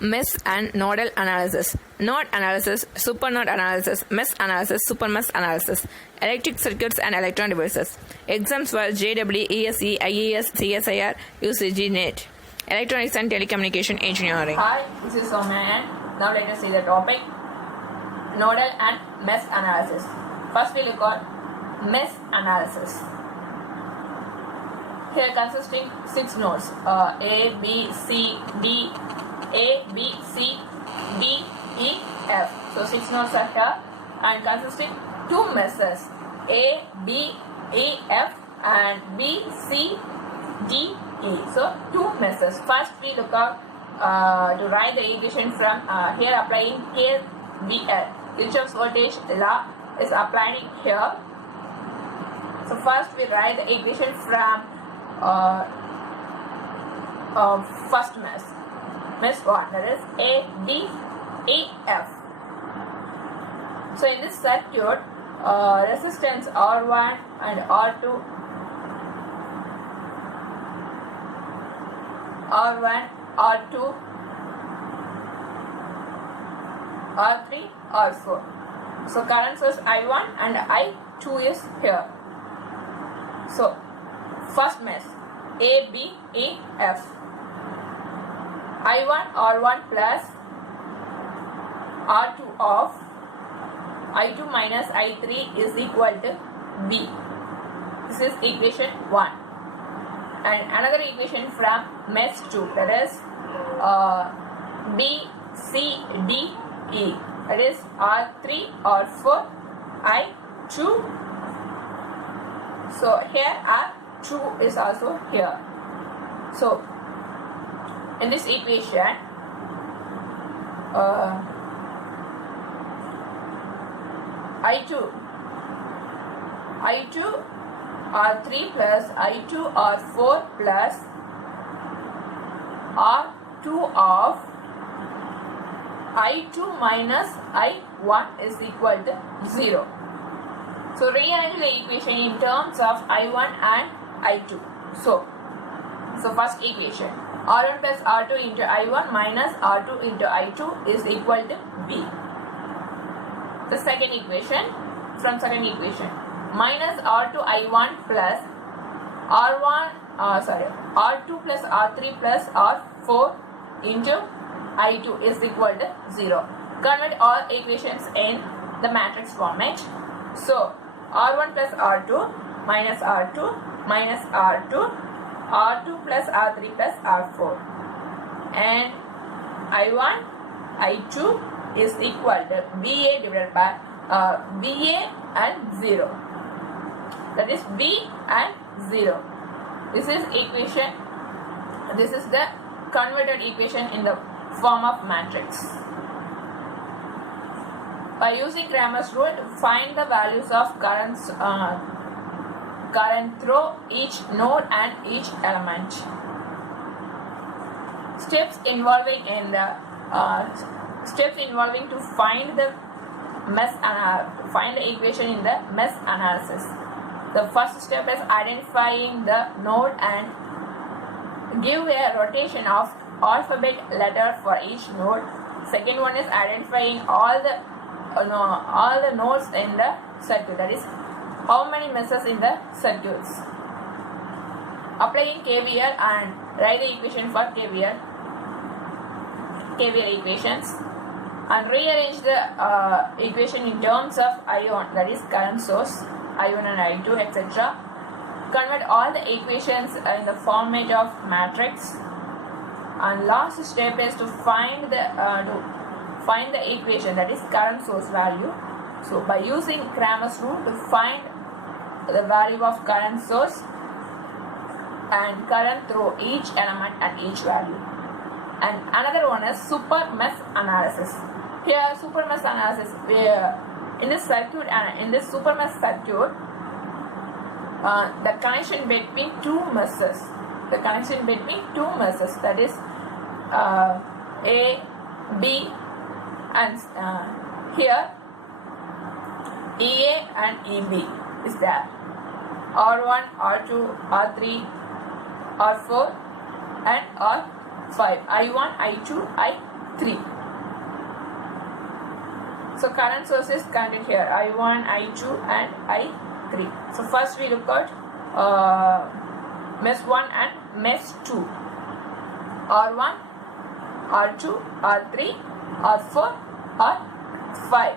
Mesh and nodal analysis. Node analysis, supernode analysis, mesh analysis, supermesh analysis. Electric circuits and electron devices. Exams for JEE, ESE, IAS, CSIR, UCG, NET. Electronics and telecommunication engineering. Hi, this is Soman. Now let us see the topic nodal and mesh analysis. First we look at mesh analysis. Here consisting 6 nodes A, B, C, D, A, B, C, D, E, F. So 6 nodes are here and consisting 2 meshes A, B, E, F and B, C, D, E. So 2 meshes. First we look out to write the equation from here applying KVL. Kirchhoff's voltage law is applying here. So first we write the equation from first mesh. Mesh 1, that is A, B, E, F. So in this circuit, resistance R1 and R2, R1, R2, R3, R4. So current source I1 and I2 is here. So first mesh A, B, E, F. I1 R1 plus R2 of I2 minus I3 is equal to B. This is equation 1. And another equation from mesh 2, that is B, C, D, E. That is R3, R4, I2. So here R2 is also here. So in this equation, I2 R3 plus I2 R4 plus R2 of I2 minus I1 is equal to 0. So rearrange the equation in terms of I1 and I2. So first equation R1 plus R2 into I1 minus R2 into I2 is equal to B. The second equation, from second equation, minus R2 I1 plus R2 plus R3 plus R4 into I2 is equal to 0. Convert all equations in the matrix format. So R1 plus R2 minus R2 minus R2, R2 plus R3 plus R4, and I1, I2 is equal to VA divided by VA and 0. That is B and 0. This is equation. This is the converted equation in the form of matrix. By using Cramer's rule, find the values of current through each node and each element. Steps involving to find the find the equation in the mesh analysis. The first step is identifying the node and give a rotation of alphabet letter for each node. Second one is identifying all the nodes in the circuit. That is, how many meshes in the circuits. Applying KVL and write the equation for KVL equations, and rearrange the equation in terms of I1, that is current source, I1 and I2, etc. Convert all the equations in the format of matrix. And last step is to find the equation, that is current source value. So by using Cramer's rule to find the value of current source and current through each element and each value. And another one is super mesh analysis. Here super mesh analysis, where in this circuit and in this super mesh circuit, the connection between 2 meshes. The connection between 2 meshes, that is A, B, and here EA and EB is there. R1, R2, R3, R4 and R5. I1, I2, 3. So current source is connected here, I1, I2 and I3. So first we look at mesh 1 and mesh 2. R1, R2, R3, R4, R5.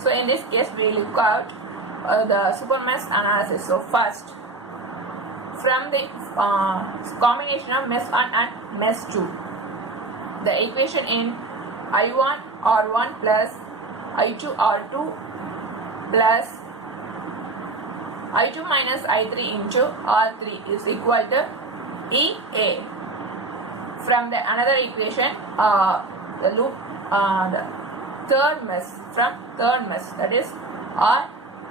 So in this case we look at the super mesh analysis. So first, from the combination of mesh 1 and mesh 2, the equation in I1 R1 plus I2 R2 plus I2 minus I3 into R3 is equal to EA. From the another equation, the loop, the third mesh, from third mesh, that is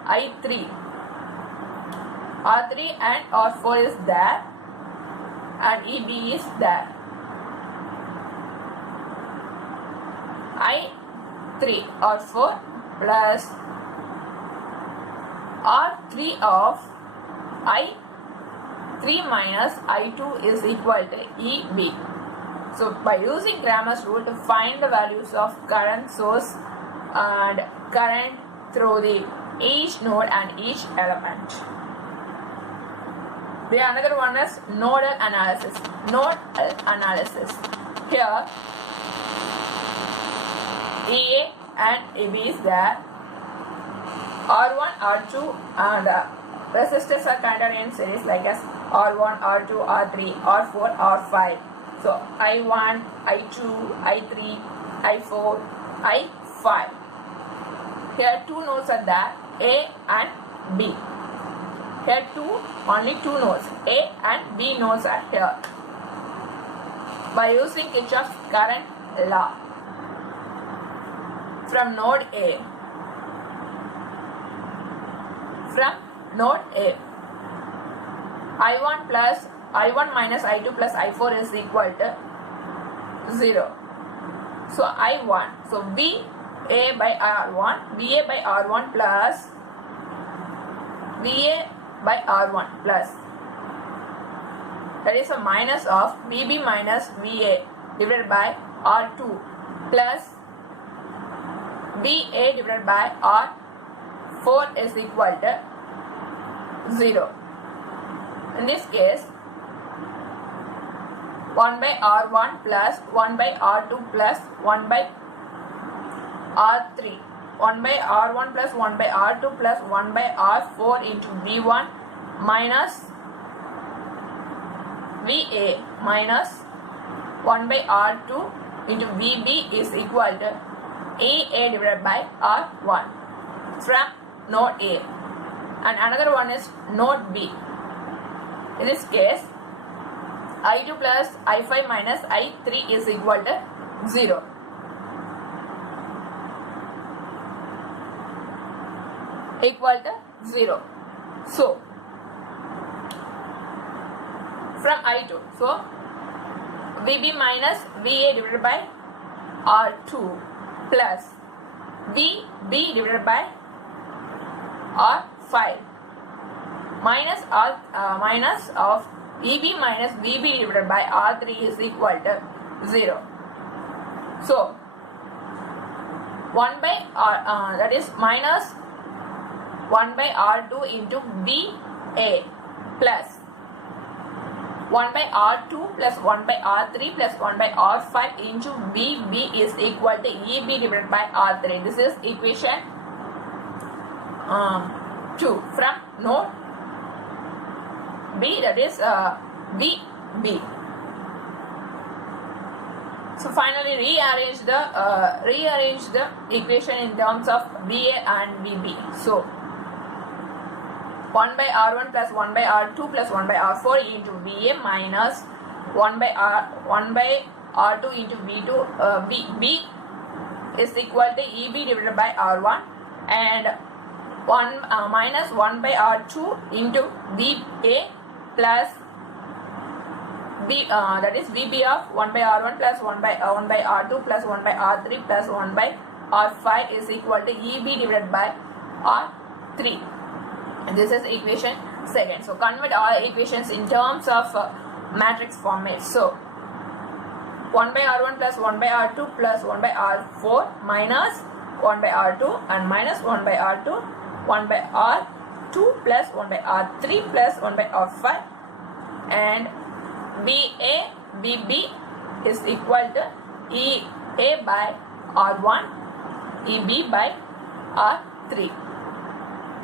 I3 and R4 is there and EB is there. I3 R4 plus R3 of I3 minus I2 is equal to EB. So by using Cramer's rule to find the values of current source and current through the each node and each element. The another one is nodal analysis. Nodal analysis. Here EA and EB is there. R1, R2 and resistors are connected in series like as R1, R2, R3, R4, R5. So I1, I2, I3, I4, I5. Here two nodes are there, A and B. Here only two nodes, A and B nodes are here. By using Kirchhoff's current law, from node A, I1 minus I2 plus I4 is equal to 0. So I1, so VA by R1 plus VA by R1 plus, that is a minus of VB minus VA divided by R2 plus VA divided by R4 is equal to 0. In this case, 1 by R1 plus 1 by R2 plus 1 by R3. 1 by R1 plus 1 by R2 plus 1 by R4 into V1 minus VA minus 1 by R2 into VB is equal to EA divided by R1 from node A. And another one is node B. In this case, I2 plus I5 minus I3 is equal to 0. Equal to 0. So, from I2, so VB minus VA divided by R2 plus VB divided by R5 minus of EB minus VB divided by R3 is equal to 0. So 1 by R, that is minus 1 by R2 into VA plus 1 by R2 plus 1 by R3 plus 1 by R5 into VB is equal to EB divided by R3. This is equation 2 from node B, that is VB. So finally rearrange the equation in terms of VA and VB. So 1 by R1 plus 1 by R2 plus 1 by R4 into VA minus 1 by R2 into V2 VB is equal to EB divided by R1 and minus 1 by R2 into VA plus that is VB of 1 by R1 plus 1 by R2 plus 1 by R3 plus 1 by R5 is equal to EB divided by R3. And this is equation 2. So convert all equations in terms of matrix format. So 1 by R1 plus 1 by R2 plus 1 by R4 minus 1 by R2 and minus 1 by R2, 1 by R2 plus 1 by R3 plus 1 by R5, and BA BB is equal to EA by R1, EB by R3.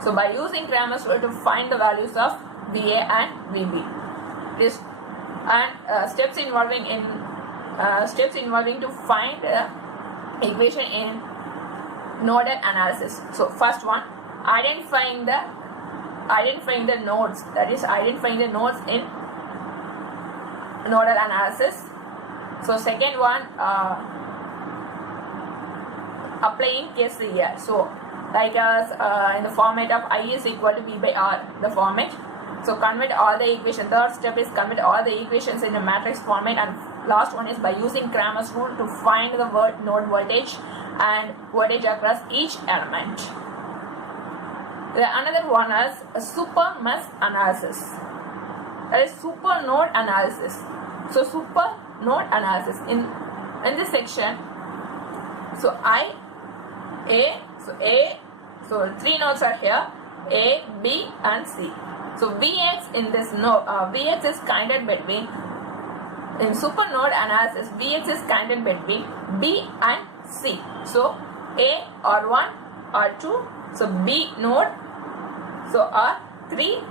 So by using Cramer's rule to find the values of BA and BB, this and steps involving to find equation in nodal analysis. So first one, identifying the nodes, that is identifying the nodes in nodal analysis. So second one, applying KCL. So like as in the format of I is equal to B by R, the format. So convert all the equations. Third step is convert all the equations in a matrix format, and last one is by using Cramer's rule to find the node voltage and voltage across each element. Another one is a super mesh analysis. That is super node analysis. So super node analysis in this section. So so three nodes are here, A, B and C. So Vx in this node, Vx is connected between, in super node analysis, Vx is connected between B and C. So A R1, R2, so B node, so R3,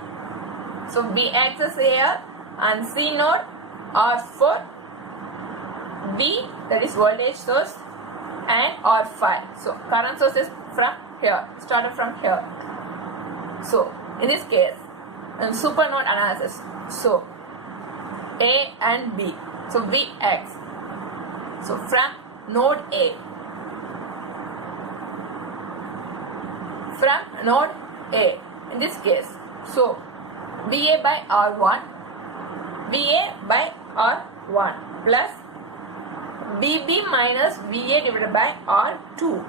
so Vx is here, and C node R4, B, that is voltage source, and R5. So current source is from here, started from here. So in this case, in super node analysis, so A and B, so Vx, so from node A, in this case, so VA by R1, VA by R1 plus VB minus VA divided by R2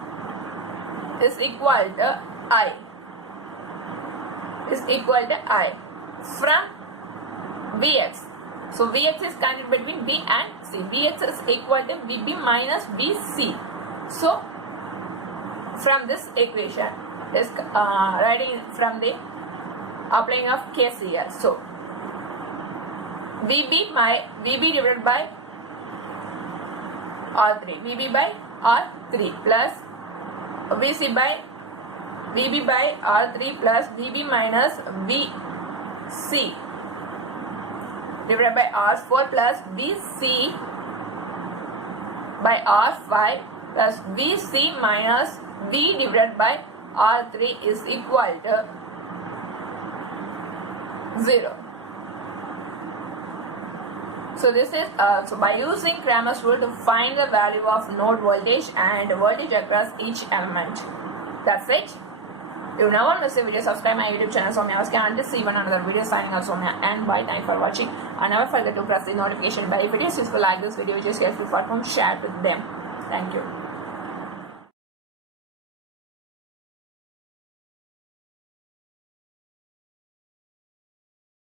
is equal to I. From Vx. So Vx is connected between B and C. Vx is equal to VB minus VC. So from this equation is writing from the applying of KCL. So VB divided by R3, VB by R3 plus VC by VB by R3 plus VB minus VC divided by R4 plus VC by R5 plus VC minus V divided by R3 is equal to 0. So this is so by using Cramer's rule to find the value of node voltage and voltage across each element. That's it. If you never miss a video, subscribe my YouTube channel Soumya Vaske, and see one another video. Signing off, Soumya, and bye. Thanks for watching. And never forget to press the notification bell. If it is useful, like this video, just help you share with them. Thank you.